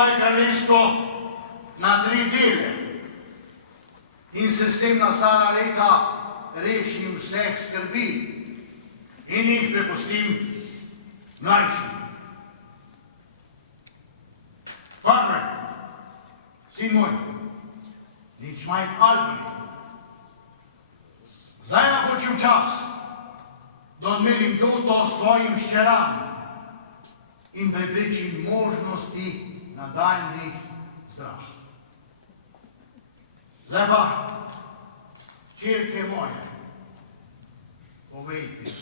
svoje kraljestvo na 3 dele in se s tem na stara leta rešim vseh skrbi in jih prepustim mlajšim. Konrad, sin moj, nič manj Albani. Zdaj je napočil čas, da odmerim doto svojim hčeram in preprečim možnosti nadaljnjih zdrav. Zdaj pa, hčerke moje, povejte,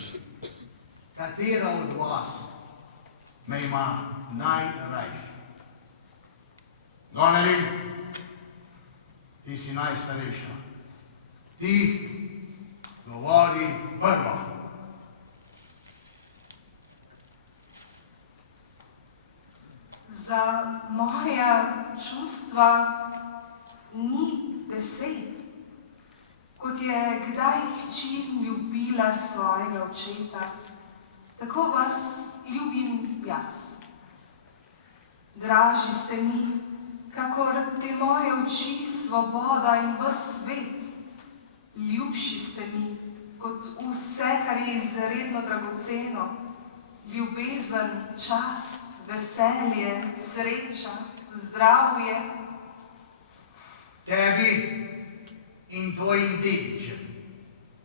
katera od vas me ima najrajši? Gonelin, ti si najstarejša. Ti govori prva. Za moja čustva ni besed, kot je kdaj hči ljubila svojega očeta, tako vas ljubim jaz. Draži ste mi, kakor te moje oči, svoboda in ves svet. Ljubši ste mi, kot vse, kar je izredno dragoceno, ljubezen, čast, veselje, sreča, zdravje. Tebi in tvojim dedičem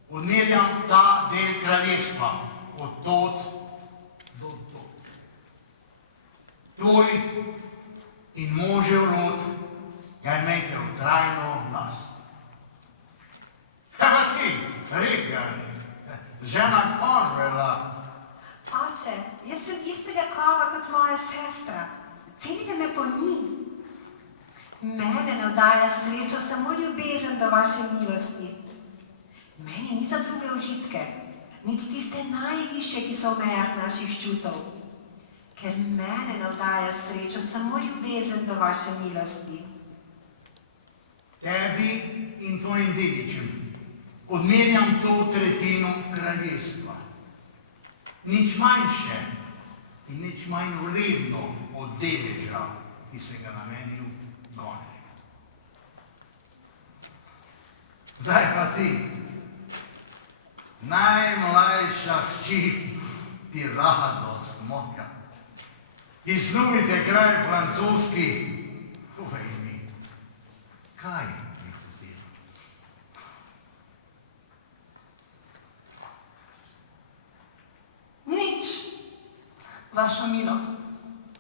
odmerjam ta del kraljestva, od tod do tod. Tvoj in možev rod ga imejte v trajno vlast. Evo ti, Regan, žena Conrada. Oče, jaz sem istega kova kot moja sestra. Cenite me po njim. Mene navdaja srečo samo ljubezen do vaše milosti. Meni ni za druge užitke, niti tiste najvišje, ki so v mejah naših čutov. Ker mene navdaja srečo samo ljubezen do vaše milosti. Tebi in tvojim dedičem odmerjam to tretjino kraljestva. Nič manjše in nič manj vredno od deleža, ki se ga namenil Gonelin. Zdaj pa ti, najmlajša hči, ti radost moja. Izljubite kralj francoski, povej mi, kaj mi hotel? Nič, vaša milost.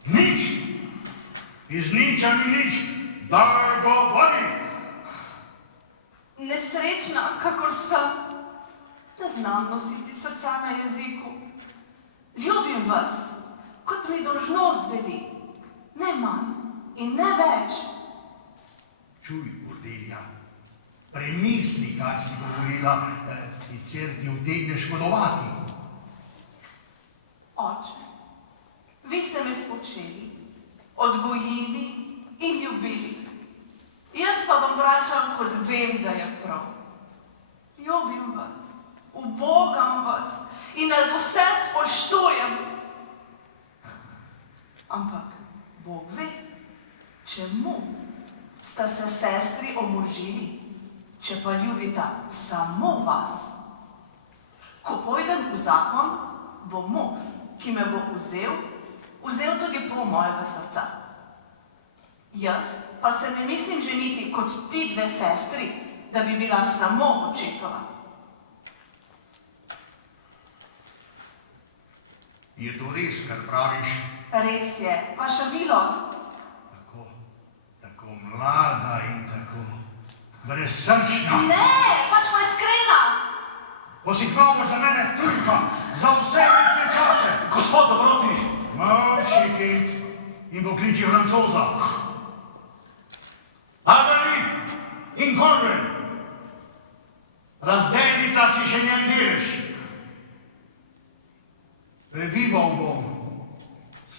Nič? Iz niča mi nič, daj govori! Nesrečna, kakor sem, ne znam nositi srca na jeziku. Ljubim vas, kot mi dolžnost veli, ne manj in ne več. Čuj, Cordelia, premisli, kar si govorila, sicer ti utegne škodovati. Oče, vi ste me spočeli, odgojili in ljubili. Jaz pa vam vračam, kot vem, da je prav. Ljubim vas, ubogam vas in nad vse spoštujem. Ampak Bog ve, čemu sta se sestri omožili, če pa ljubita samo vas. Ko pojdem v zakon, bo mož, ki me bo vzel tudi pol mojega srca. Jaz pa se ne mislim ženiti kot ti dve sestri, da bi bila samo očetova. Je to res, kar praviš? Res je, vaša milost. Tako mlada in tako brezsrčna. Ne, pač pa iskrena. Ko si kmalo za mene tujka, za vse večne čase. Gospod dobrotni. Molči, Kate, in pokliči Francoza. Albani in Conrad, razdelita si še njen delež. Prebival bom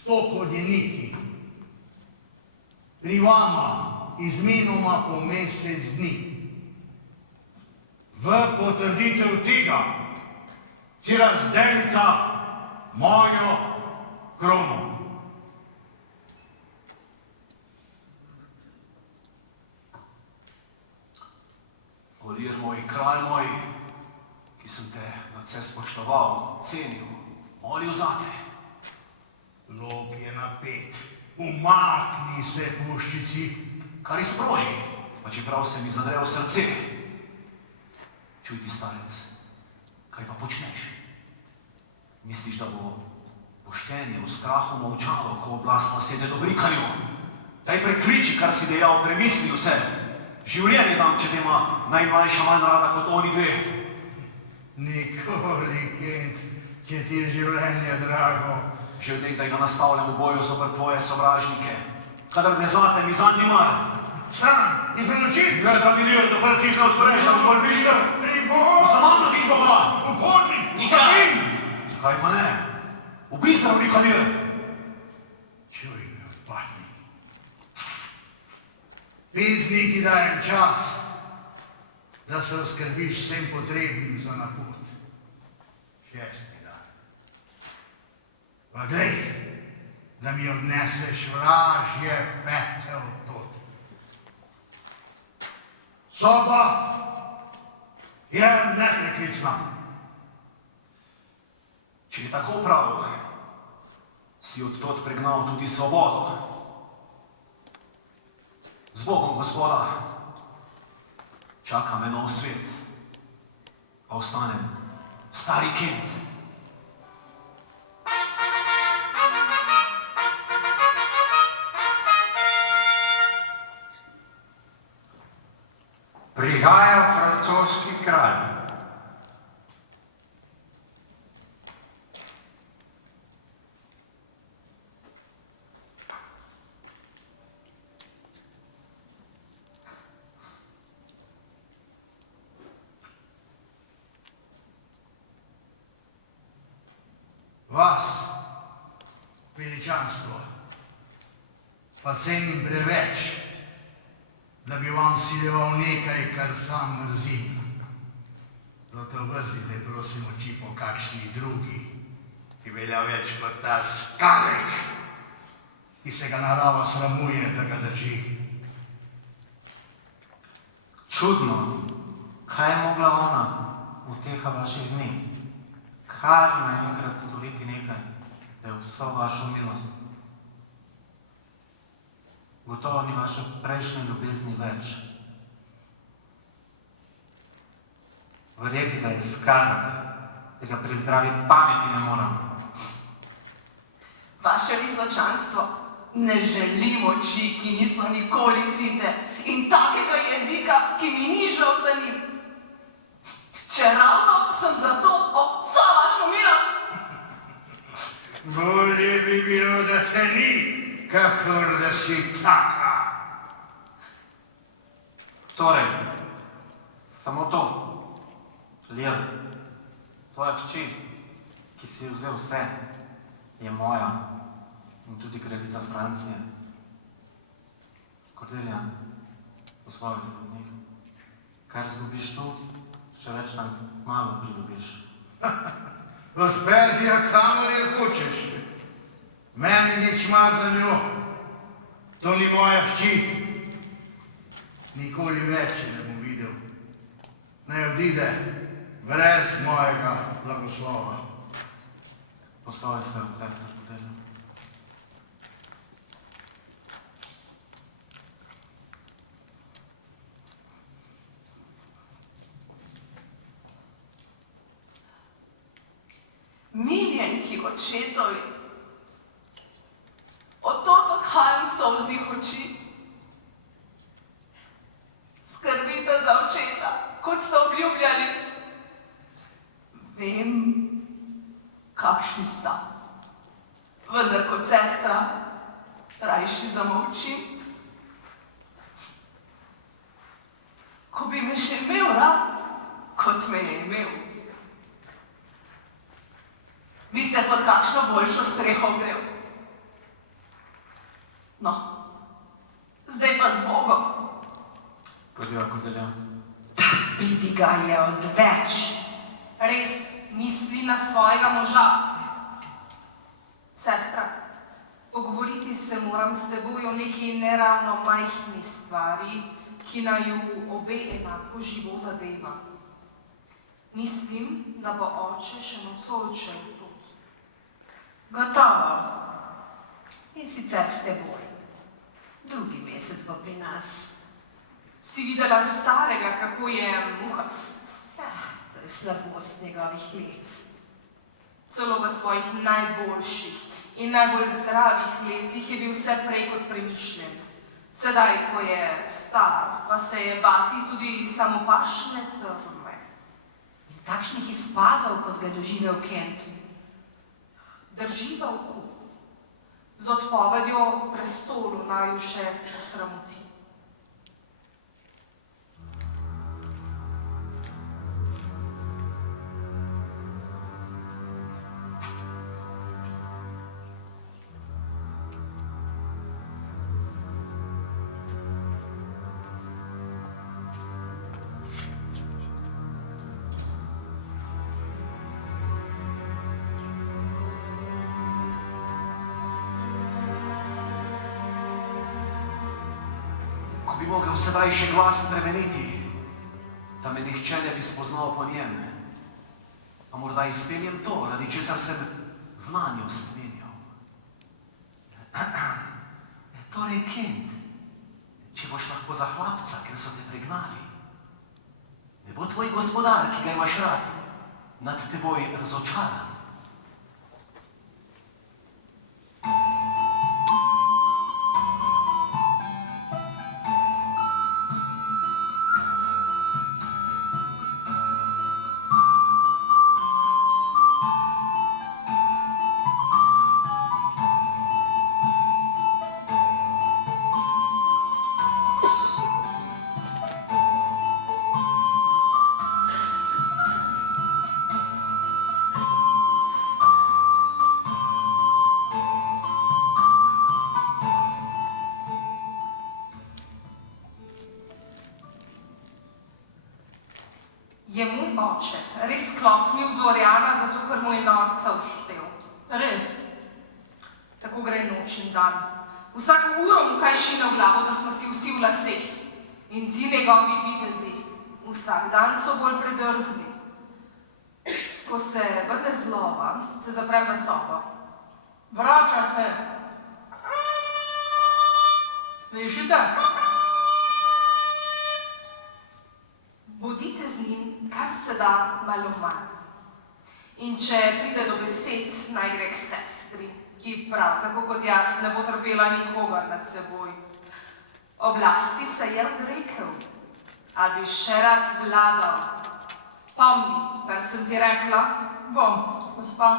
100 konjeniki, pri vama izmenoma po mesec dni. V potrditev tega si razdelita mojo krono. moj, kralj moj, ki sem te nadvse spoštoval, cenil, molil zate. Lok je napet. Umakni se, puščici. Kar izproži, pa čeprav se mi zadre v srce. Čuj ti, starec, kaj pa počneš? Misliš, da bo poštenje v strahu molčalo, ko oblast nasede dobrikanju? Daj prekliči, kar si dejal, premisli vse. Življenje dam, če te ima najmlajša manj rada kot oni dve. Nikoli, Kent, če ti je življenje drago. Že od nekdaj ga nastavljam v boju zoper tvoje sovražnike. Kadar ne znate, mi zanj ni mar. Stran, izmed oči! Ne, da ti lir, da pa ti ne odpreš, da bo bolj bister. Pribor! Samando ti Boga! Upornik! Nikaj! Zakaj pa ne? Ubij zdravnika lir! Čuj me, odpadni. 5 dni ti dajem čas, da se oskrbiš vsem potrebnim za napot. 6. dan. Pa glej, da mi odneseš vražje petel tod. Soba je nepreklicna. Če je tako prav, si od tod pregnal tudi svobodo. Z Bogom, Gospoda, čaka me nov svet, pa ostanem stari Kent. Prihaja francoski kralj. Vas, veličanstvo, pa cenim preveč, da bi vam siljeval nekaj, kar sam mrzim. Zato vrzite, prosim, oči po kakšni drugi, ki velja več kot ta skalek, ki se ga narava sramuje, da ga drži. Čudno, kaj je mogla ona v teh vaših dni? Kar naenkrat zadoliti nekaj, da je vso vašo milost. Gotovo ni vaše prejšnje ljubezni več. Verjeti, da je skazak, da ga pri zdravi pameti ne moram. Vaše visočanstvo, ne želim oči, ki niso nikoli site, in takega jezika, ki mi ni žal za njim. Če ravno sem zato vso vašo milost. Bolje bi bilo, da te ni, kakor da si taka. Torej, samo to. Lir, tvoja hči, ki si je vzel vse, je moja in tudi kraljica Francije. Kordelija, poslovi se od njih. Kar zgubiš tu, še več tam malo pridobiš. Odpelji, kamor jo hočeš. Meni nič mar za njo. To ni moja hči. Nikoli več je ne bom videl. Naj odide brez mojega blagoslova. Poslovi se od sestra Kordelija. Miljenki očetovi, odtod odhajam solznih oči. Skrbite za očeta, kot ste obljubljali. Vem, kakšni sta, vendar kot sestra rajši zamolčim. Ko bi me še imel rad, kot me je imel, bi se pod kakšno boljšo streho grel. No, zdaj pa z Bogom. Pojdiva, Kordelija. Vidi ga je odveč. Res misli na svojega moža. Sestra, pogovoriti se moram s teboj o neki neravno majhni stvari, ki naju obe enako živo zadeva. Mislim, da bo oče še nocoj odšel tod. Gotovo. In sicer s teboj. Drugi mesec bo pri nas. Si videla starega, kako je muhast? Ja, to je slabost njegovih let. Celo v svojih najboljših in najbolj zdravih letih je bil vse prej kot premišljen. Sedaj, ko je star, pa se je bati tudi samopašne trme. In takšnih izpadov, kot ga je doživel Kent. Drži v oku. Z odpovedjo prestolu naju še osramoti. Ko bi mogel sedaj še glas spremeniti, da me nihče ne bi spoznal po njem. A morda izpeljem to, radi česar sem vnanjo stmenjal. Torej, Kent, če boš lahko za hlapca, ker so te pregnali, ne bo tvoj gospodar, ki ga imaš rad, nad teboj razočaran. Je moj oče res klopnil dvorjana, zato ker mu je norca vštel? Res. Tako gre noč in dan. Vsako uro mu kaj šine v glavo, da smo si vsi v laseh. In ti njegovi vitezi, vsak dan so bolj predrzni. Ko se vrne z lova, se zaprem v sobo. Vrača se. Slišite? Bodite z njim, kar se da malo manj. In če pride do besed, naj gre k sestri, ki prav, tako kot jaz, ne bo trpela nikogar nad seboj. Oblasti se je odrekel, a bi še rad vladal. Pomni, kar sem ti rekla. Bom, gospa.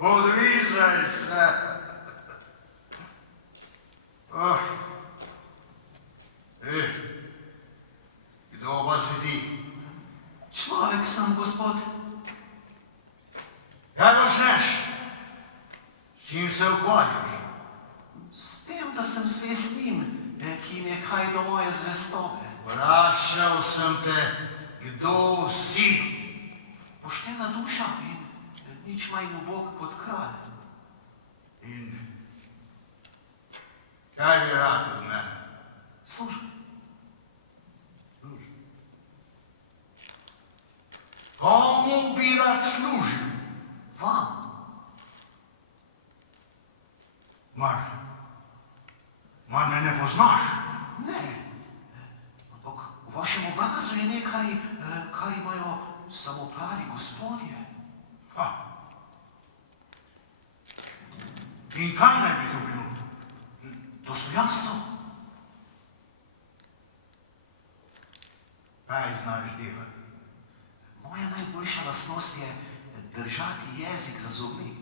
Odvizaj se. Kdo pa si ti? Človek sem, gospod. Kaj počneš? S čim se ukvarjaš? S tem, da sem zvestim, ki jim je kaj do moje zvestobe. Vprašal sem te, kdo si? Poštena duša in nič manj ubog kot kralj. In kaj bi rad od mene? Služba. Komu bi rad služil? Vam. Mar me ne poznaš? Ne. Ampak v vašem obrazu je nekaj, kar imajo samo pravi gospodje. In kaj naj bi to bilo? Dostojanstvo. Kaj znaš delati? Moja najboljša lastnost je držati jezik za zobmi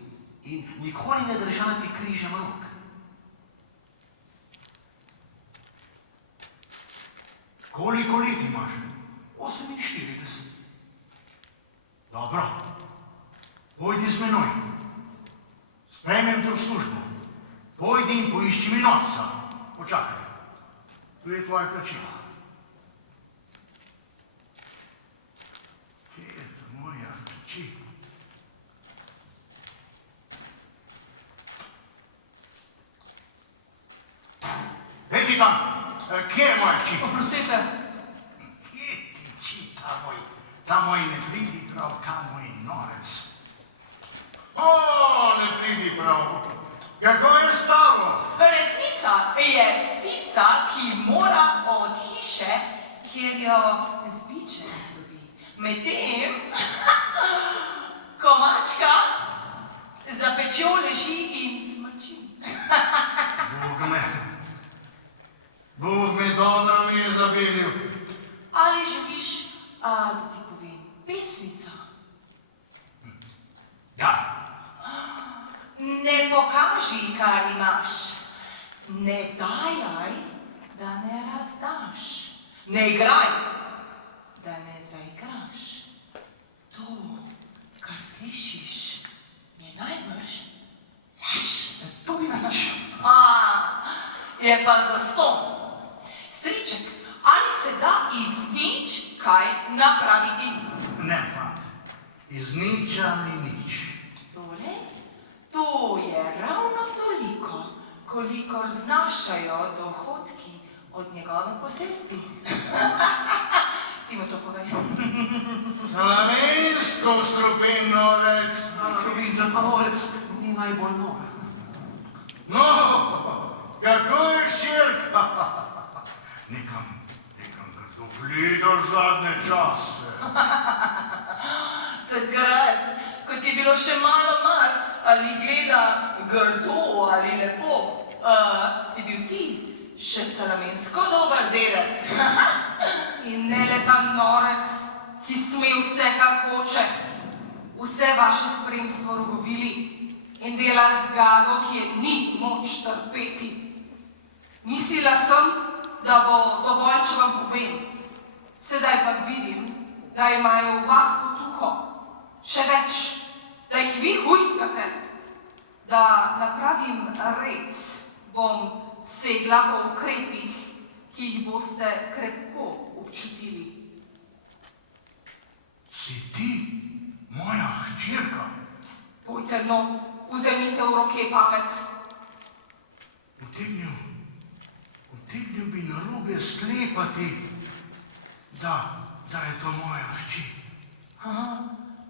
in nikoli ne držati križem rok. Koliko let imaš? 48. Dobro. Pojdi z menoj. Sprejmem te v službo. Pojdi in poišči mi novca. Počakaj. Tu je tvoje plačilo. Kje je ta moja hči? Vedi tam, kje je moja hči? Oprostite. Kje tiči ta moj ne pridi prav, ta moj norec? O, ne pridi prav. Kako je stalo? Resnica je psica, ki mora od hiše, kjer jo zbiče dobi. Medtem, ko mačka za pečjo leži in smrči. Bog me dobro mi je zabelil. Ali želiš, da ti povem pesmico? Ja, Ne pokaži, kar imaš. Ne dajaj, da ne razdaš. Ne igraj, da ne zaigraš. To, kar slišiš, je najbrž laž. To je nič. Je pa zastonj. Striček, ali se da iz nič kaj napraviti? ne pa, iz niča ni nič. Torej, to je ravno toliko, kolikor znašajo dohodki od njegove posesti. Ti mu to povej. Slovensko strupen norec. Vidite, pa norec ni najbolj nov. No, kako je ščerka? Nekam grdo zadnje čase. Takrat, ko ti je bilo še malo mar, ali gleda grdo ali lepo, si bil ti še salamensko dober delec. In ne le ta norec, ki sme vse, kar hoče, vse vaše spremstvo rogovili in dela zgago, ki je ni moč trpeti. Mislila sem, da bo dovolj, če vam povem. Sedaj pa vidim, da imajo v vas potuho. Še več, da jih vi huskate. Da napravim red, bom segla po ukrepih, ki jih boste krepko občutili. Si ti moja hčerka? Pojte no, vzemite v roke pamet. Utegnil bi narobe sklepati, da je to moja hči.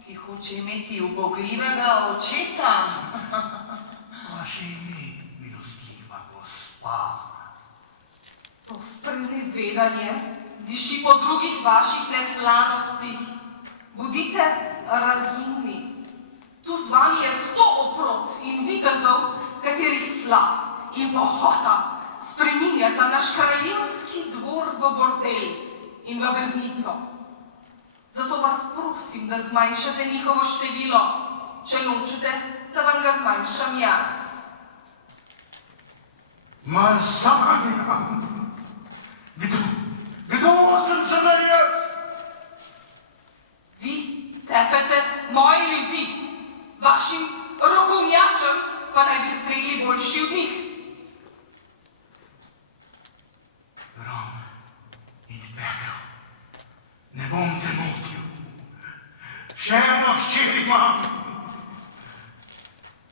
Ki hoče imeti ubogljivega očeta. Vaše ime, milostljiva gospa. To sprenevedanje diši po drugih vaših neslanostih. Bodite razumni. Tu z vami je 100 oprod in vitezov, katerih slab in pohota spreminjata naš kraljevski dvor v bordel in v beznico. Zato vas prosim, da zmanjšate njihovo število, če nočete, da vam ga zmanjšam jaz. Mar sanjam. Kdo sem sedaj jaz? Vi tepete moje ljudi, vašim rokovnjačem pa naj bi stregli boljši od njih. Grom in pekel. Ne bom te motil. Še eno hčer imam.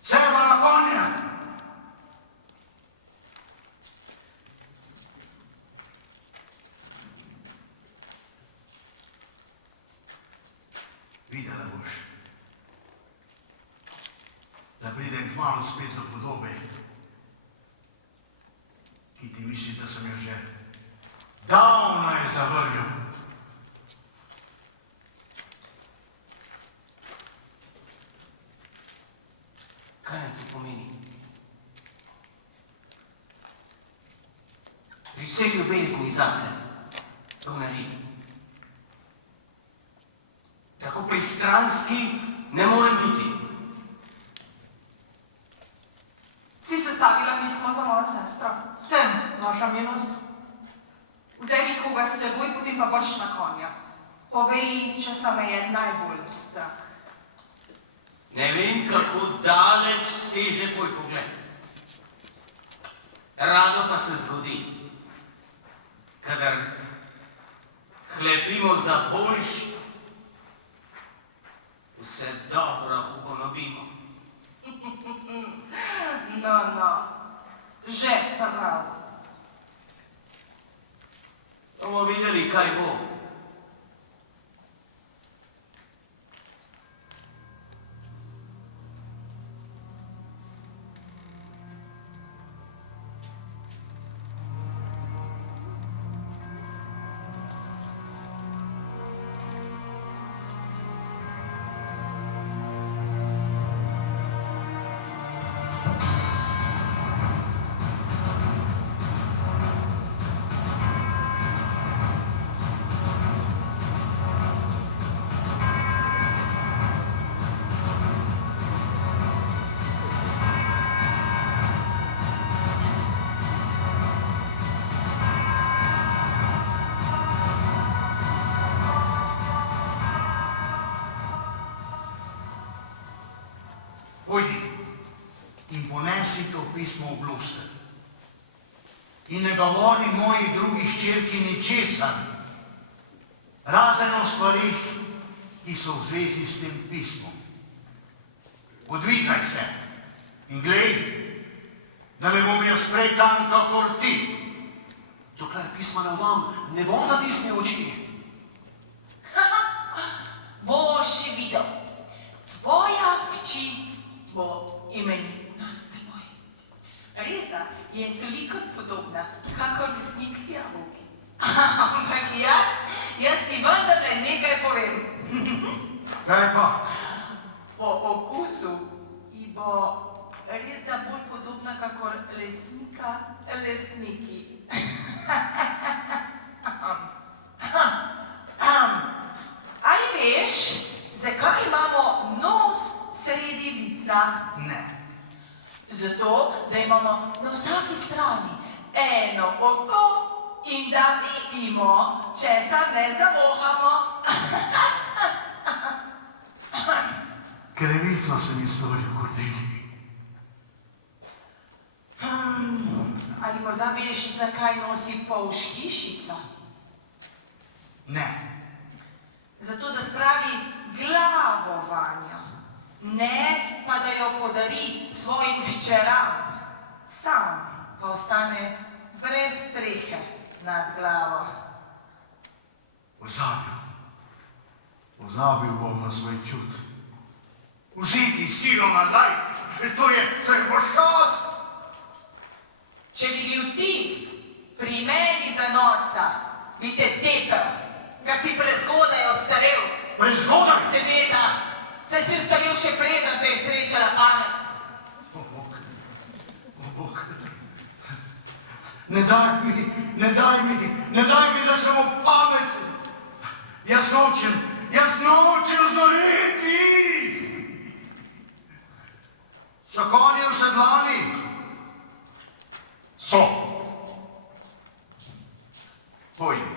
Sedla na konja. Videla boš, da pridem kmalu spet do podobe, ki ti misli, da sem jo že davno zavrgel. Kaj naj to pomeni? Pri vsej ljubezni zate, gonari. Tako pristranski ne morem biti. Si sestavila pismo za mojo sestro? Sem, vaša milost. Vzemi koga s seboj, potem pa vrš na konja. Povej, česa me je najbolj strah. Ne vem, kako daleč seže tvoj pogled. Rado pa se zgodi, kadar hlepimo za boljš, vse dobro uponovimo. No, že prav. Bomo videli, kaj bo. Pojdi in ponesi to pismo v Gloucester. In ne govori moji drugi hčerki ničesar, razen o stvarih, ki so v zvezi s tem pismom. Odvižaj se in glej, da ne bom jaz prej tam, kakor ti. Dokler pisma ne oddam, ne bom zatisnil oči. Boš videl, tvoja hči bo imenitna s teboj. Res da je toliko podobna, kakor resnik jabolki. Ampak jaz ti vendarle nekaj povem. Kaj pa? Po okusu ji bo res da bolj podobna, kakor lesnika lesniki. Ali veš, zakaj imamo nos sredi lica? Ne. Zato, da imamo na vsaki strani eno oko in da vidimo, česar ne zavohamo. Krivico se mi storil, Cordelia. Ali morda veš, zakaj nosi polž hišico? Ne. Zato, da spravi glavo vanjo, ne pa da jo podari svojim hčeram. Sam pa ostane brez strehe nad glavo. Pozabil bom na svoj čut. Vzeti silo nazaj, to je poškoz. Če bi bil ti pri meni za norca, bi te tepel, ker si prezgodaj ostarel. Prezgodaj? Seveda, saj si ostarel še preden te je srečala pamet. O Bog. Ne daj mi, da sem ob pameti. Jaz nočem znoreti. So konji v sedlani? So. Pojdi.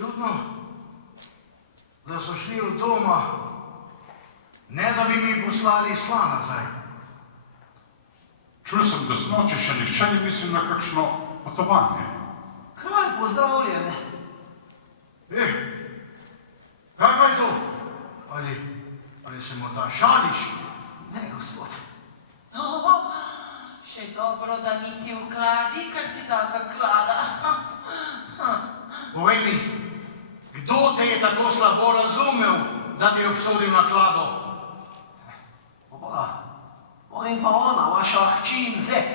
Čudno. da so šli od doma, ne da bi mi poslali sla nazaj. Čul sem, da snoči še nihče ni mislil na kakšno potovanje. Kralj, pozdravljen. Kaj pa je to? Ali se morda šališ? Ne, gospod. Še dobro, da nisi v kladi, ker si taka klada. Povej mi, kdo te je tako slabo razumel, da ti je obsodil na klado? Oba, on in pa ona, vaša hči in zet.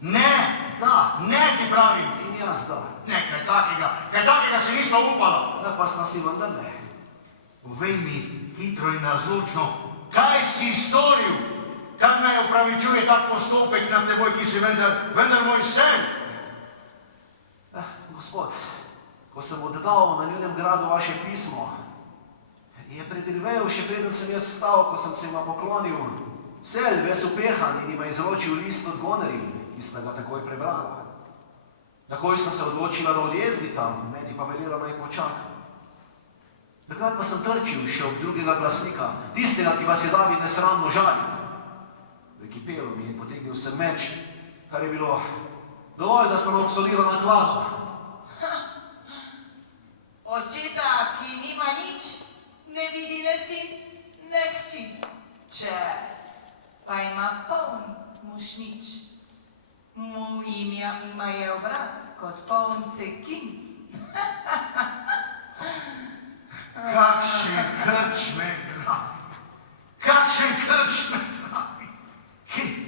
Ne, Da, ne ti pravim. in jaz da. Ne, kaj takega se nismo upala. Da pa sva si vendar ne. Povej mi hitro in razločno, kaj si storil, kar naj opravičuje tak postopek nad teboj, ki si vendar moj sen. Gospod, ko sem oddal na njunem gradu vaše pismo, je predrivel še preden sem jaz stal, ko sem se jima poklonil. Cel, ves upehan in jima izročil list od Goneri, ki sta ga takoj prebrala. Takoj sta se odločila, da odjezdita, meni pa velela naj počaka. Takrat pa sem trčil še ob drugega glasnika, tistega, ki vas je David nesramno žalil. Prekipelo mi je in potegnil sem meč, kar je bilo dovolj, da sta me obsodila na klado. Očeta, ki nima nič, ne vidi ne sin, ne hči. Če pa ima poln mošnič, mu ima je obraz kot poln cekin. Kakšen krč me grabi.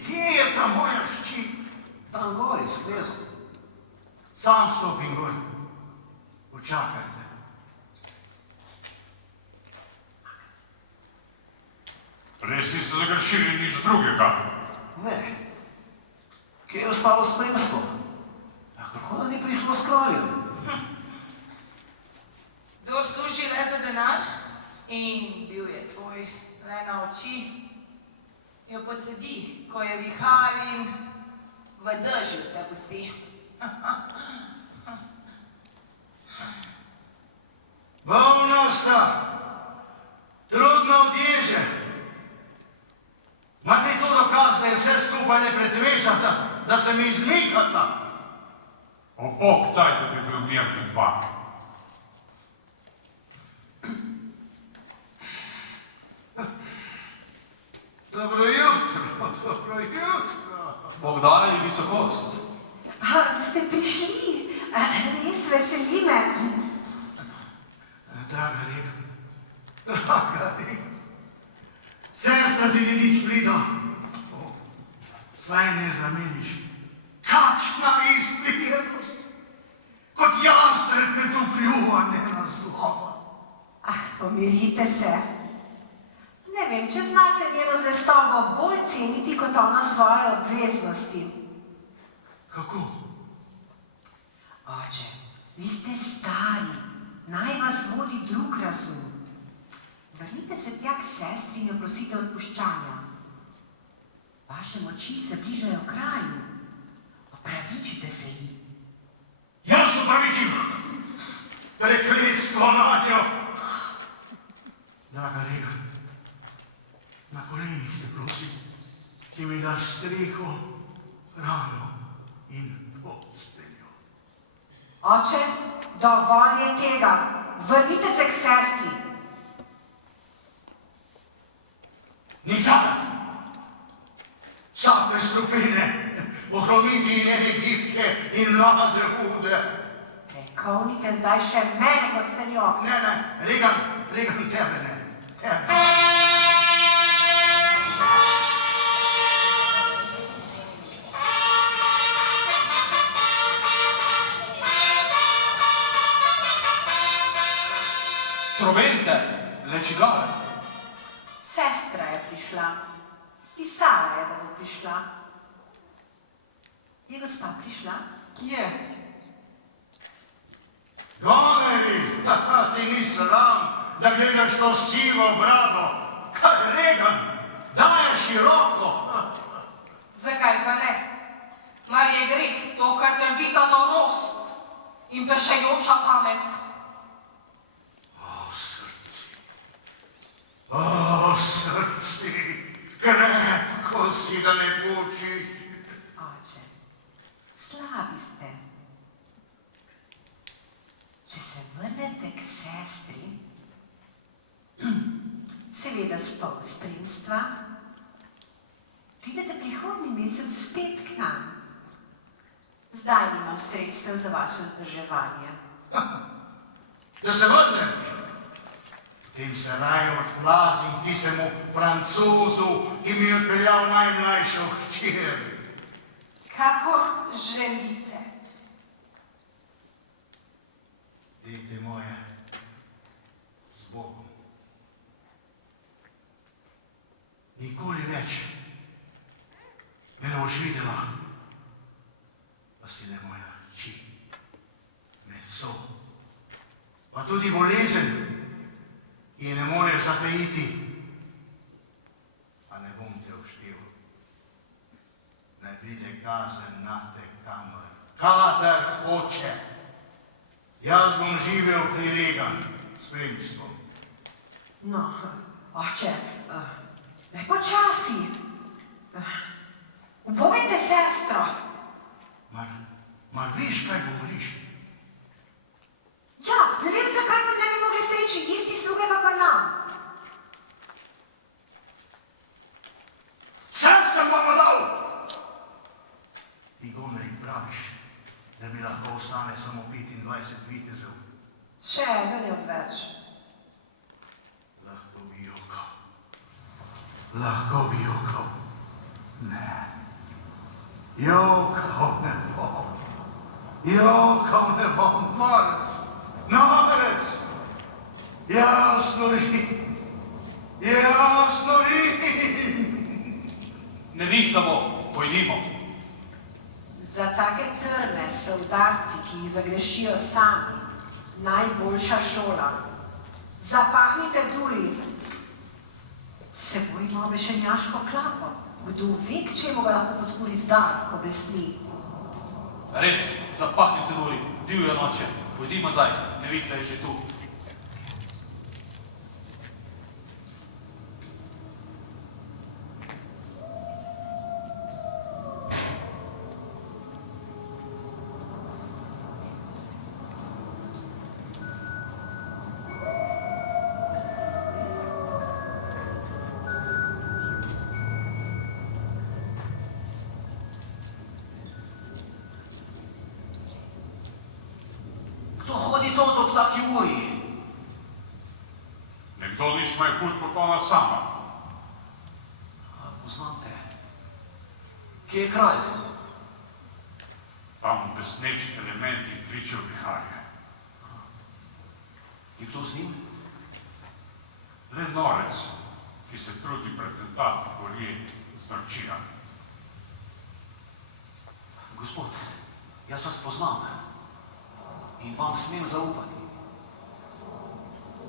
Kje je ta moja hči? Tam gori s knezom. Sam stopim gor. Počakajte. Res niste zagrešili nič drugega. Ne. Kje je ostalo spremstvo? Kako da ni prišlo s kraljem? Kdor služi le za denar in bil je tvoj le na oči, jo podsedi, ko je vihar in v dežju te pusti. Bolna sta, trudno odježe. Mar ni to dokaz, da je vse skupaj le pretvešata, da se mi izmikata? O Bog, daj, da bi bil mir med vami. Dobro jutro. Bog daj, visokost. Ste prišli? Res veseli me. Draga Rega. Sestra ti ni nič blida. Slaj ne zameniš. Kakšna izblijenost. Kot jastreb me tu pljuva nenaslova. Pomirite se. Ne vem, če znate njeno zvestobo bolj ceniti kot ona svoje obveznosti. Kako? Oče, vi ste stari, naj vas vodi drug razum. Vrnite se tja k sestri in jo prosite odpuščanja. Vaše moči se bližajo kraju. Opravičite se ji. Jaz opravičim. Prekletstvo nanjo. Draga Rega, na kolenih te prosim, ki mi daš streho, hrano in posteljo. Oče, dovolj je tega. Vrnite se k sestri. Nikar! Sape strupine, ohromiti njene gibke in mlade hude. Prekovnite zdaj še mene, kot ste njo. Ne, Regan tebe ne. Tebe. Trobente, le čigave. Sestra je prišla. Pisala je, da bo prišla. Je gospa prišla? Je. Goneri, ti ni sram, da gledaš to sivo brado. Kaj, Regan, daješ široko. Zakaj pa ne? Mar je greh to, kar trdita norost in pešajoča pamet. O, srce, krepko si, da ne počiš. Oče, slabi ste. Če se vrnete k sestri, seveda s pol spremstva, pridete prihodnji mesec spet k nam. Zdaj nimam sredstev za vaše vzdrževanje. Da se vrnem. Potem se raje odplazim tistemu Francozu, ki mi je odpeljal najmlajšo hčer. Kakor želite. Dete moje, z Bogom. Nikoli več me ne boš videla, pa si le moja hči, meso, pa tudi bolezen, ki je ne moreš zatajiti, a ne bom te vštel. Naj pride kazen nate kamor, kadar hoče. Jaz bom živel prilegan s spremstvom. No, oče, ne počasi. Ubogajte sestro. Mar veš, kaj govoriš? Ja, ne vem, zakaj pa ne bi mogli streči isti sluge kakor nam. Sam sem vam dal! Ti govnari praviš, da mi lahko ostane samo 25 vitezov. Še eden je odveč. Lahko bi jokal. Lahko bi jokal. Ne. Jokal ne bom. Jokal ne bom. Norec. Norec. Jasno rim. Jasno rim. Nevihta bo, pojdimo. Za take trme so udarci, ki jih zagrešijo sami, najboljša šola. Zapahnite duri. Seboj ima obešenjaško klapo. Kdo ve, k čemu ga lahko podkuri zdaj, ko besni. Res, zapahnite nori, divje noče. Pojdimo zdaj, nevihta je že tu. Kdo hodi to ob taki uri? Nekdo nič me je put popolna sama. Poznam te. Kje je kralj? Tam besneči elementi tričev viharje. Je kdo z njim? Le norec, ki se trudi pretentati gorje z norčijami. Gospod, jaz vas poznam in vam smem zaupati.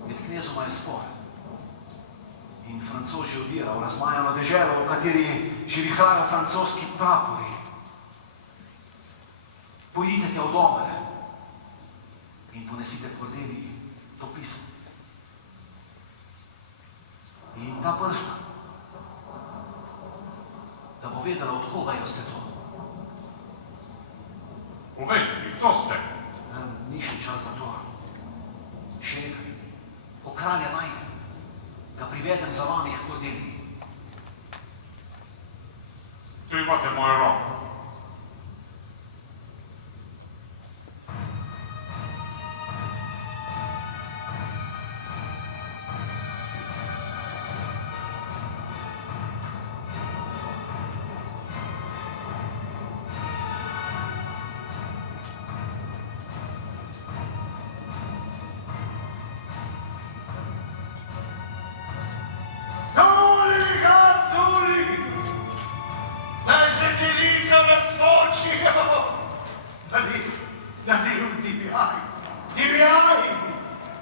Med knezoma je spor in Francoz že odira v razmajano deželo, v kateri že vihrajo francoski prapori. Pojdite tja v domer in ponesite Kordeliji to pismo. In ta prsta, da bo vedela, od koga je vse to. Povejte mi, kdo ste? Ni še čas za to. Še nekaj. Ko kralja najdem, ga privedem za vami k Kordeliji. Tu imate mojo roko.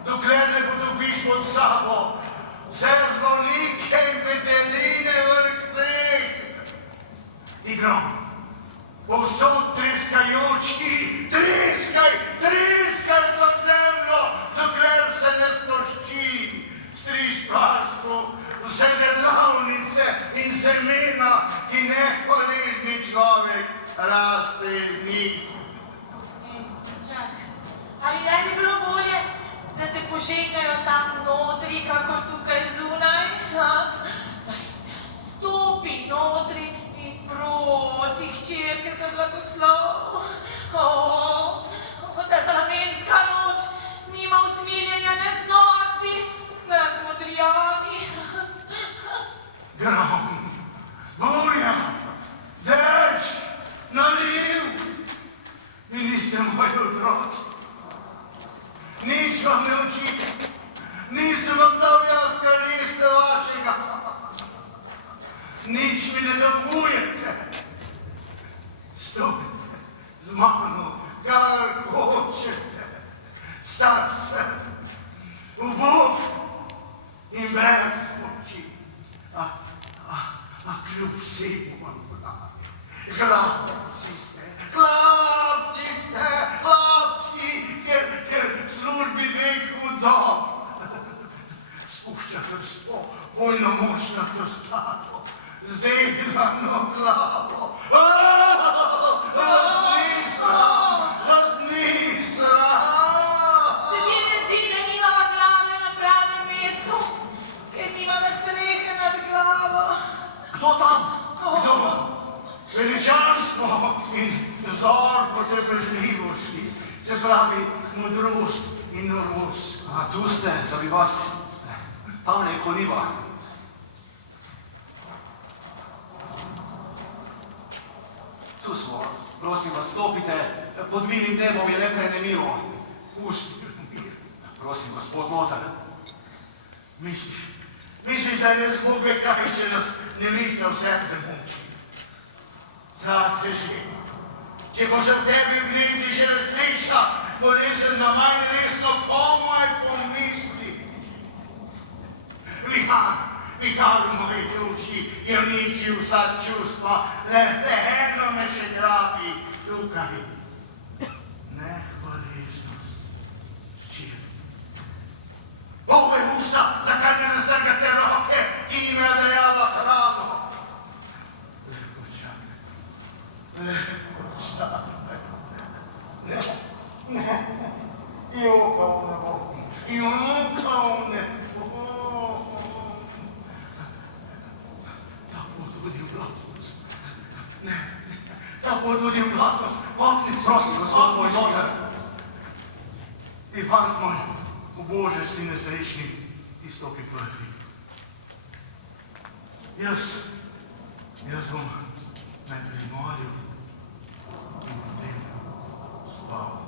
Dokler ne potopiš pod sabo, vse zvolnike in peteline vrh sneg. Igrom, povsod treskajočki, treskaj pod zemljo, dokler se ne splošči, striž paštvo ti. Istričak, ali ne bi bilo bolje, da te požegnajo tam notri, kakor tukaj zunaj? Daj, stopi notri in prosi hčerke za blagoslov. Ta znamenska noč nima usmiljenja ne z norci, ne z modrijani. Grom, burja, dež, naliv. Vi niste moji otroci. Nič vam ne učite. Nisem vam dal jaz kraljestva vašega. Nič mi ne dolgujete. Stopite z mano, kar hočete. Star sem, ubog in brez moči. A kljub vsemu vam pravim, hlapci ste, ker v službi dveh udov spuščate vojnomočnato stato, zdeglano glavo. Vas ni sram! Se ti ne zdi, da nimava glave na pravem mestu, ker nimava strehe nad glavo? Kdo tam? Kdo? Veličanstvo in vzor potrpežljivosti, se pravi modrost in norost. A tu ste, da bi vas tamle je koliba. Tu smo, prosim vas, stopite, pod milim nebom je lepe nemilo. Pusti mir. Prosim, gospod noter. Misliš, da je Bog ve kaj, če nas ne vika vse premoči. Zate že. Če bo se v tebi v gnezdi še resnejša, bolezen na manj resno komaj pomisli. Vihar v moji duši je uničil vsa čustva, le eno me še grabi tukaj. Nehvaležnost. Ščir. Ove usta, zakaj ne raztrgate roke, ki jim je dajala hrano? Lepo čakaj. Ne. Jokal ne bom. Jokal ne bom. Tako tudi vlastnost. Ne. Tako tudi vlastnost. Prosim, gospod moj noter. Ti fant moj, o Bože, si nesrečni, ti stopi prvi. Jaz bom najprej molil in potem spal.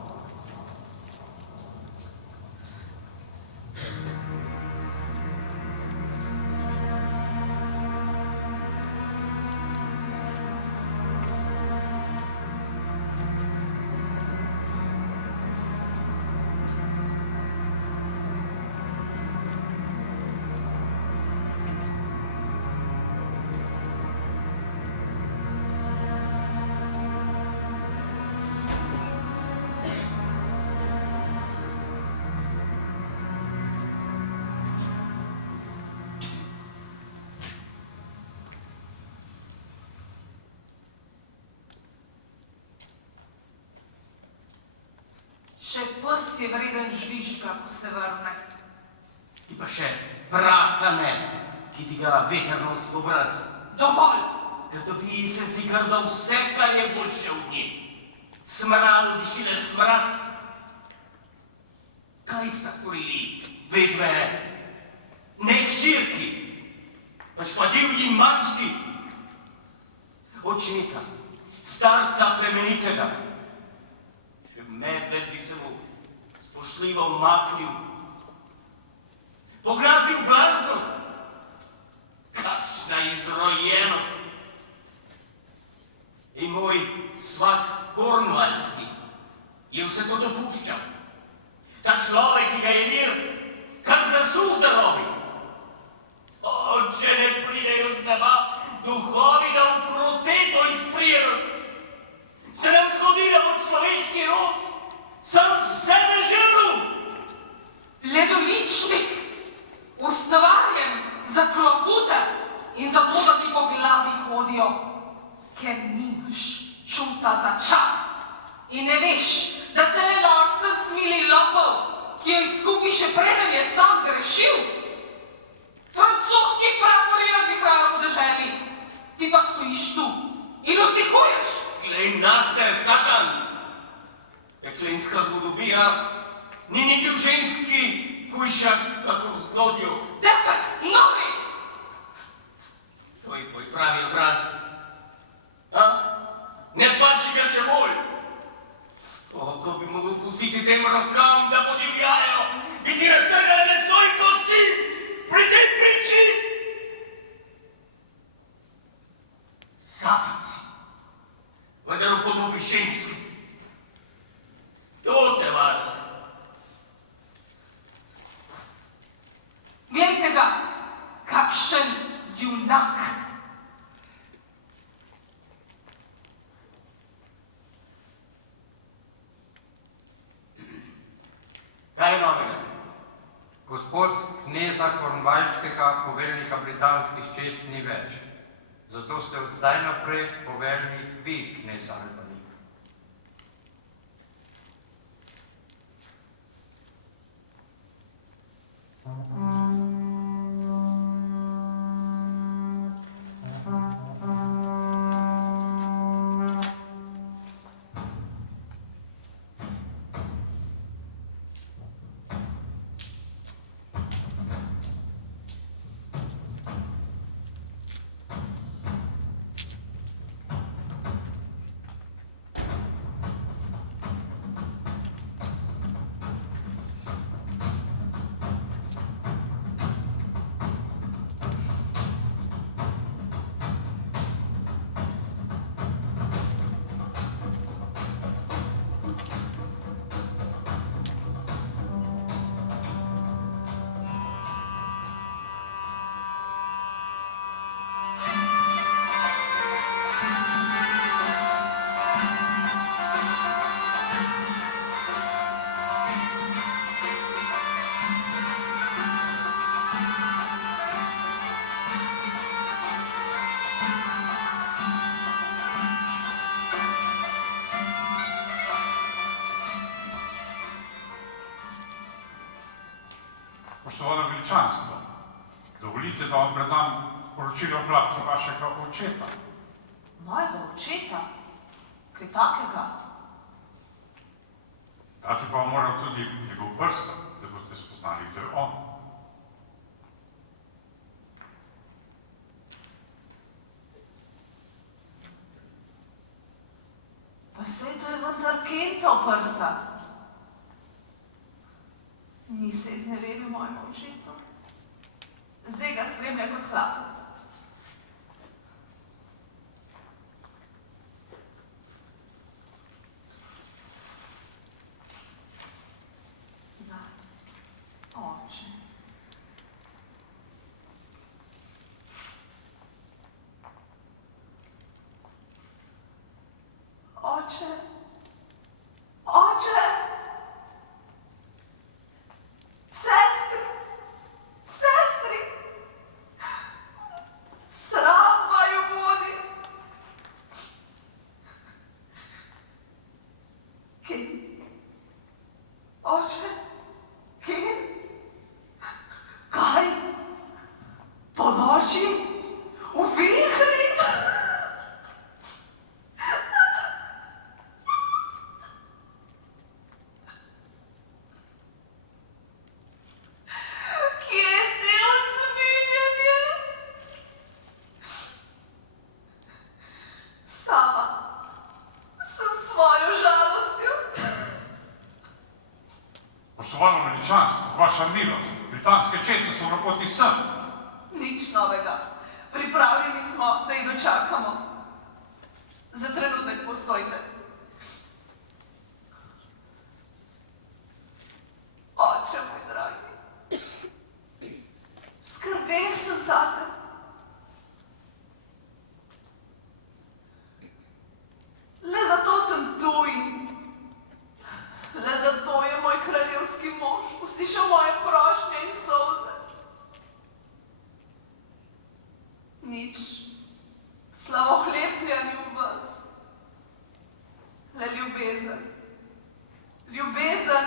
Še pes je vreden žvižga, ko se vrne. Ti pa še praha ne, ki ti ga veter nosi v obraz. Dovolj! Ker dobi se zdi kar da vse, kar je boljše v njej. Smradu diši le smrad. Kaj sta storili vedve? Ne hčerki, pač pa divji mački. Očeta, starca plemenitega. Medved bi se mu spoštljivo umaknil, pognatil blaznost. Kakšna izrojenost! In moj svak Kornvalski je vse to dopuščal. Ta človek, ki ga je mir, kar zasus zarobi. O, če ne pridejo z neba duhovi, da v kroteto izprijejo, se nam zgodi, da bo človeški rod sam sebe žrl. Ledoličnik, ustvarjen za klofuta in za to, da ti po glavi hodijo, ker nimaš čuta za čast. In ne veš, da se le norca smili lopov, ki jo izgubi še preden je sam grešil? Francoski prapori navihrajo po deželi, ti pa stojiš tu in vzdihuješ. Glej nas se, Satan! Peklenska hudobija ni niti v ženski hujša, kako v zlodju. Tepec, nori! To je tvoj pravi obraz. A? Ne pači ga še bolj. Ko bi mogel pustiti tem rokam, da podivjajo, bi ti raztrgale meso in kosti pri tej priči. Satan si, vendar v podobi ženske. To te varda. Glejte ga, kakšen junak. Kaj je novega? Gospod kneza Kornvalskega, poveljnika britanskih čet, ni več. Zato ste od zdaj naprej poveljnik vi, knez Albanik. Poštovano veličanstvo, dovolite, da vam predam poročilo hlapca vašega očeta. Mojega očeta? Kaj takega? Dati pa vam moram tudi njegov prstan, da boste spoznali, kdo je on. Pa sej to je vendar Kentov prstan. Ni se izneveril mojemu očetu. Zdaj ga spremlja kot hlapec. Da, oče. Oče. Oče. Oče, kje? Kaj? Ponoči? V vihri? Kje si usmiljenje? Sama sem svojo žalostjo. Poštovano veličanstvo, vaša milost, britanske čete so v ropoti sem. Nič novega. Pripravljeni smo, da jih dočakamo. Za trenutek postojte. Oče moj dragi, skrbel sem zate. Le zato sem tu in le zato je moj kraljevski mož uslišal moje prošnje in solze. Nič slavohlepljanju v vas. ljubezen. Ljubezen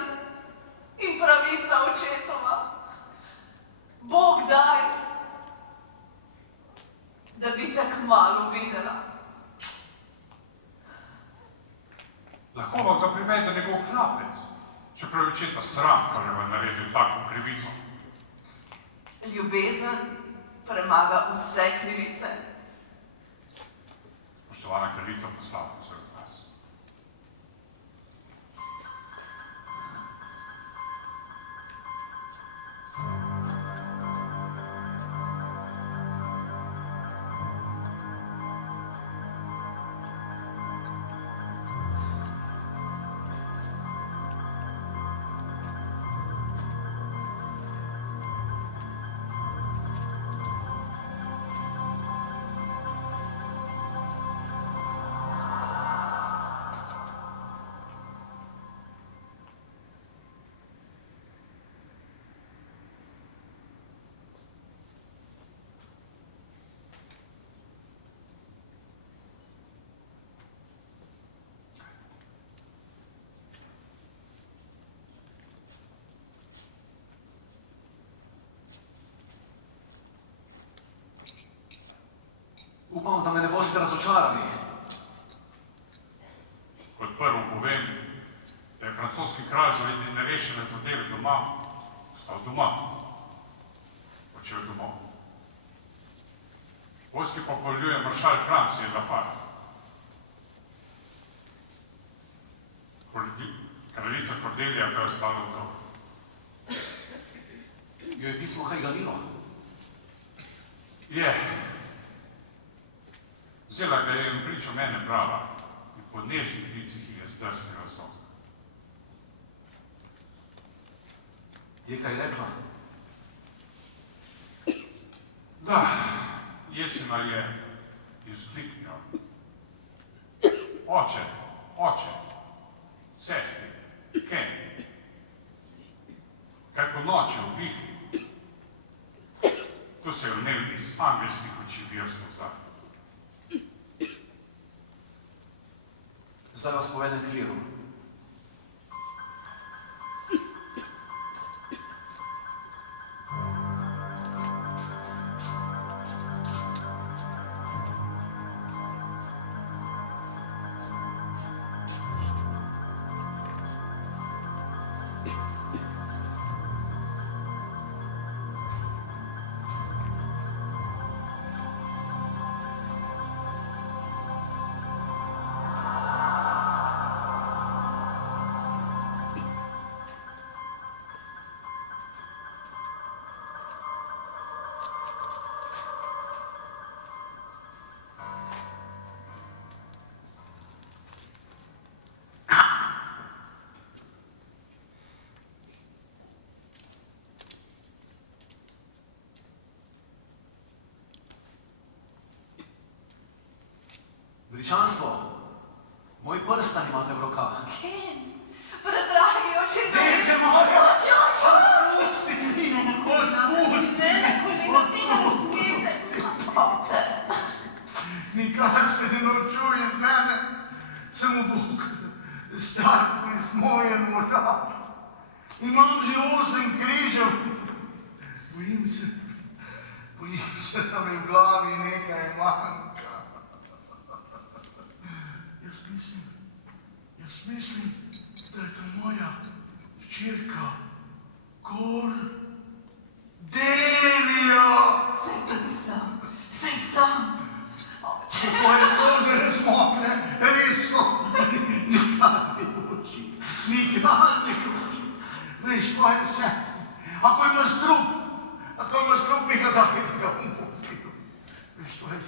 in pravica očetova. Bog daj, da bi te kmalu videla. Lahko vam ga privede njegov hlapec, čeprav je očeta sram, kar je vam naredil tako krivico. Ljubezen premaga vse krivice. Spoštovana kraljica, poslavljam se od vas. Upam, da me ne boste razočarali. Kot prvo povem, da je francoski kralj zaradi nerešene zadeve doma ostal doma. Odšel domov. Vojski pa poveljuje maršal Francije Lafayette. Kraljica Cordelia ga je ostala vdova. Jo je pismo kaj ganilo? Je. Vzela ga je in pričo mene brala in po nežnih licih ji je zdrsnila son. Je kaj rekla? Da, jesena je izkliknila. Oče, sestri, Ken, kaj po noči v vihri. To se je vnel iz angelskih oči virstvo vzad. Zdaj vas povedem kliru. Veličanstvo, moj prstan imate v rokah. Ken, predragi očetu. Dete moja! Oče! Pusti mi! Ne na kolena. Odpusti! Ne na kolena, tega ne smete. Oče. Nikar se ne norčuj iz mene, samo Bog, star iz moje moža. Imam že 8 križev. Bojim se, da mi v glavi nekaj manjka. Jaz mislim, da je to moja hčerka Cordelia. Saj tudi sam, saj sam. Oče. Tvoje solze ne smokne, res so. Nikar ne uči. Veš, tvoje sestri, ako ima strup, mi ga daj, da ga umopil. Veš, tvoje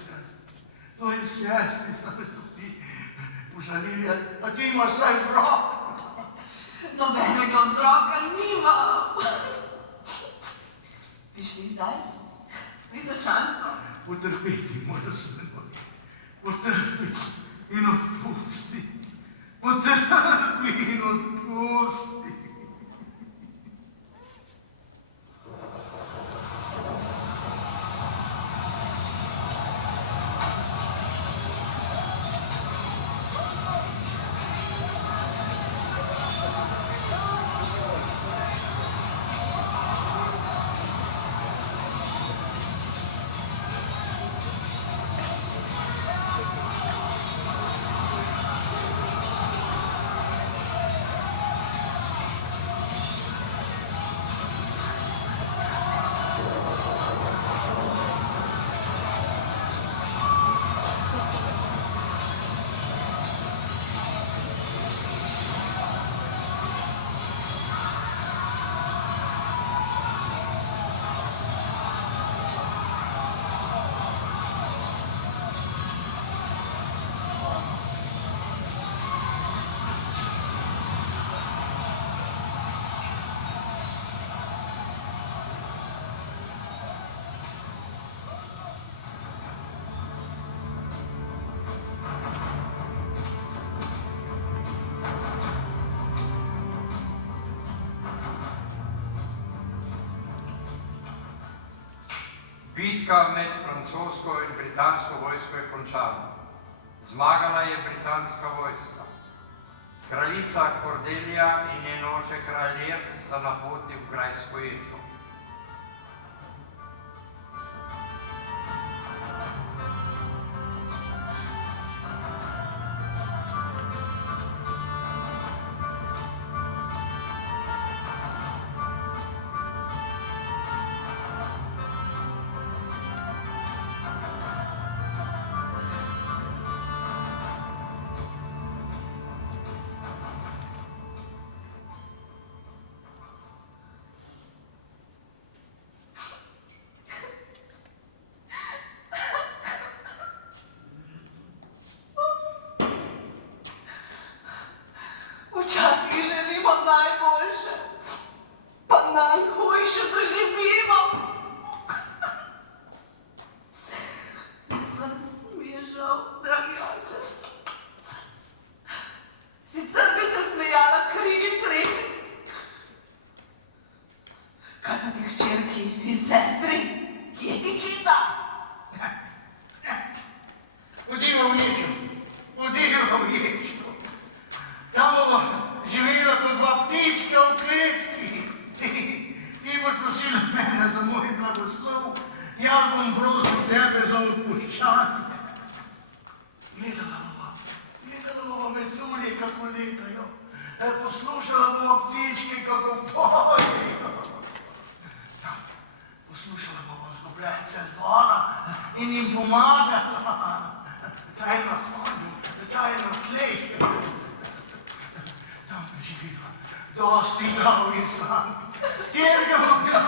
sestri so me tudi užalili, a ti imaš vsaj vzrok. Nobenega vzroka nimam. Bi šli zdaj? Visočanstvo. Potrpeti moraš se menoj. Potrpi in odpusti. Potrpi in odpusti. Bitka med francosko in britansko vojsko je končana. Zmagala je britanska vojska. Kraljica Kordelija in njen oče kralj Lear sta na poti v Grajsko ječo. Včasih želimo najboljše, pa najhujše doživimo. Vas mi je žal, dragi oče. Sicer bi se smejala krivi sreči. Kaj pa ti hčerki in sestri? Kje ti čita? Odiva v ječo, odiva v ječo. Tam bomo živela kot dva ptička v kletki. Ti boš prosila mene za moj blagoslov, jaz bom prosil tebe za odpuščanje. Gledala bova metulje, kako letajo. Poslušala bova ptičke, kako pojejo. Poslušala bova zgubljence z dvora in jim pomagala. Tajno hodim, tajno tleh. Tam živiva dosti glav in slan. Kjer ga bom ga?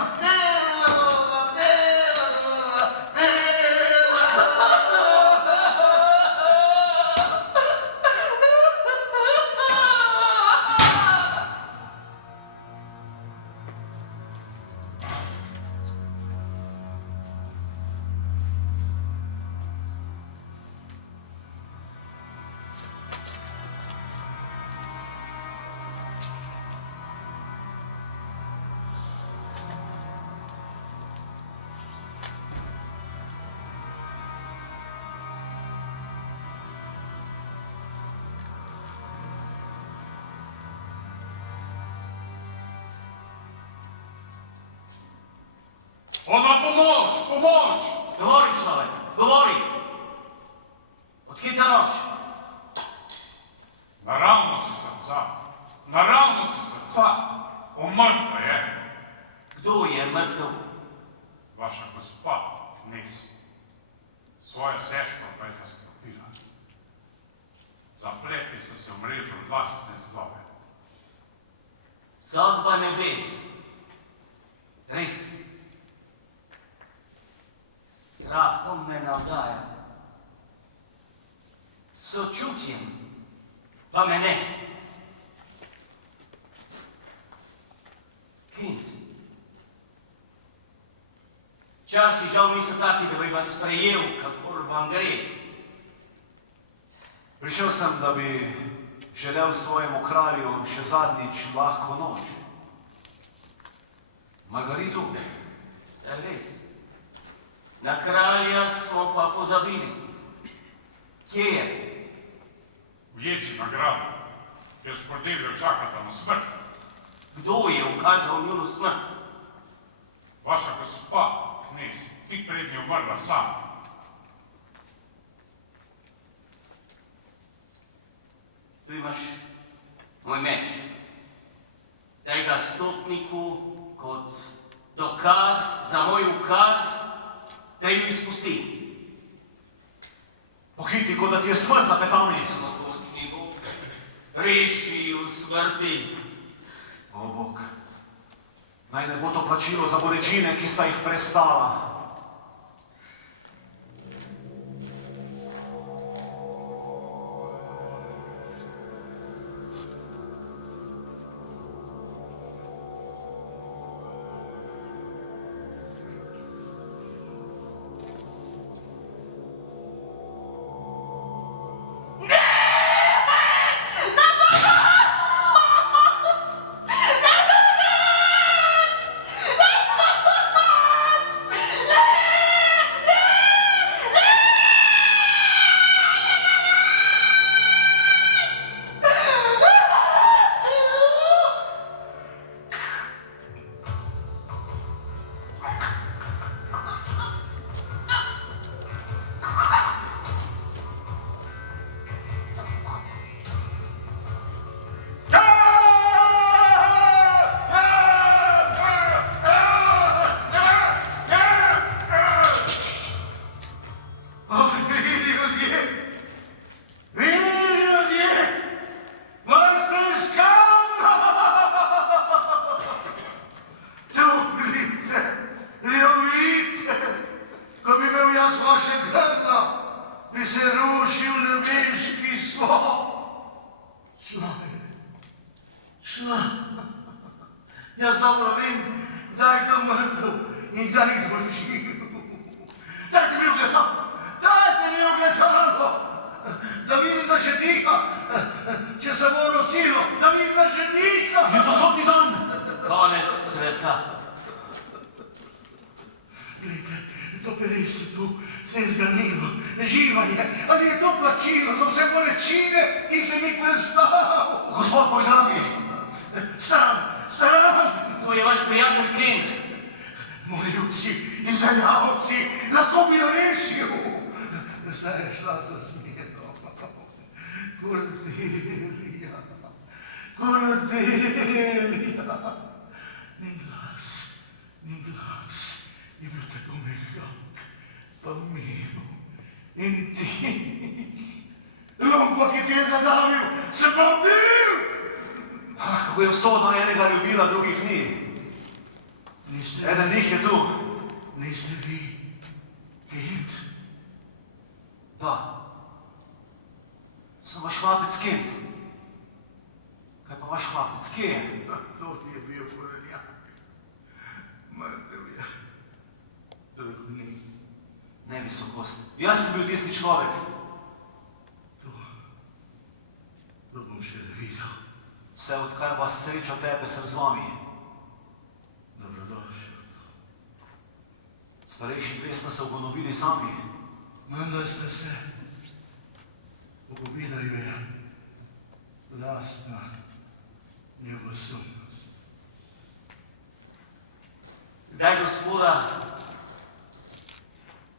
Ona pomoč, pomoč! Govori, človek, govori! Odkje ta noč? Naravno si srca, umrtva je. Kdo je mrtev? Vaša gospa, knez. Svojo sestro pa je zastrupila. Zapletli so se v mrežo vlastne zlobe. Sodba nebes. Res. Strahom me navdaja. Sočutjem pa me ne. Kind. Časi žal niso taki, da bi vas sprejel, kakor vam gre. Prišel sem, da bi želel svojemu kralju še zadnjič lahko noč. Margaritu? Saj res. Na kralja smo pa pozabili. Kje je? V ječi na gradu, kjer s Kordeljo čakata na smrt. Kdo je ukazal njuno smrt? Vaša gospa, knez, tik pred njo umrla sama. Tu imaš moj meč. Daj ga stotniku kot dokaz za moj ukaz, da ju izpusti. Pohiti, kot da ti je smrt za petami. Nemogočni Bog, reši ju smrti. O Bog, naj ne bo to plačilo za bolečine, ki sta jih prestala. Ne Šla. Jaz dobro vem, kdaj je to mrtev in kdaj je to živ. Dajte mi ogledalo, da vidim, da še diha. Če se bo nosilo, da vidim, da še diha. Je to sodni dan. Konec sveta. Glejte, to pereso tu se je zganilo, živa je. Ali je to plačilo za vse bolečine, ki sem jih prestal? Gospod moj dragi, Stran! to je vaš prijatelj Kent. Morilci, izdajalci, lahko bi jo rešil. Zdaj je šla za zmedo. Kordelija. Njen glas je bil tako mehak, pa mil. In ti, lomba, ki ti je zadavil, se pa bil. Kako je usodno enega ljubila, drugih ni. Eden njih je tu. Niste vi Kent? Da. Sem vaš hlapec Kent. Kaj pa vaš hlapec, kje je? To je bil korenjak. Mrtev je. Drug ni. Ne, visokost. Jaz sem bil tisti človek. To bom še videl. Vse odkar vas srečal tebe, sem z vami. Dobrodošel. Starejši dve ste se ugonovili sami. Menda ste se. Pogubila ju je lastna ljubosumnost. Zdaj, gospoda,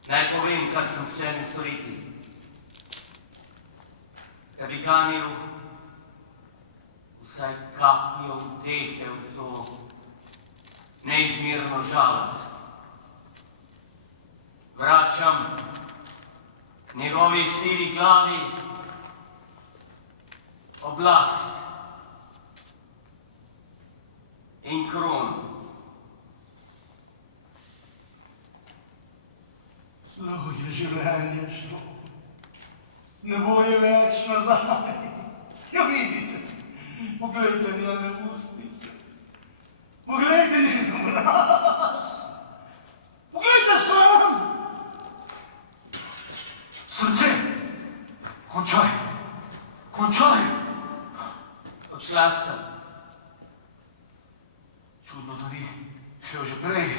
naj povem, kar sem sklenil storiti. Da bi kanil vsaj kapljo vdehe v to neizmerno žalost. Vračam njegovi sivi glavi oblast in krono. Šlo je življenje, šlo. Ne bo je več nazaj. Jo vidite, poglejte njene ustnice. Poglejte njen obraz. Poglejte stran. Srce! Končaj! Končaj! Odšla sta. Čudno, da ni šel že prej.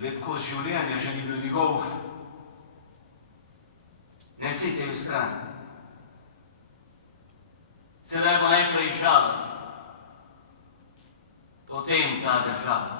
Lep kos življenja že ni bil njegov. Nesite ju stran. Sedaj bo najprej žalost, potem ta država.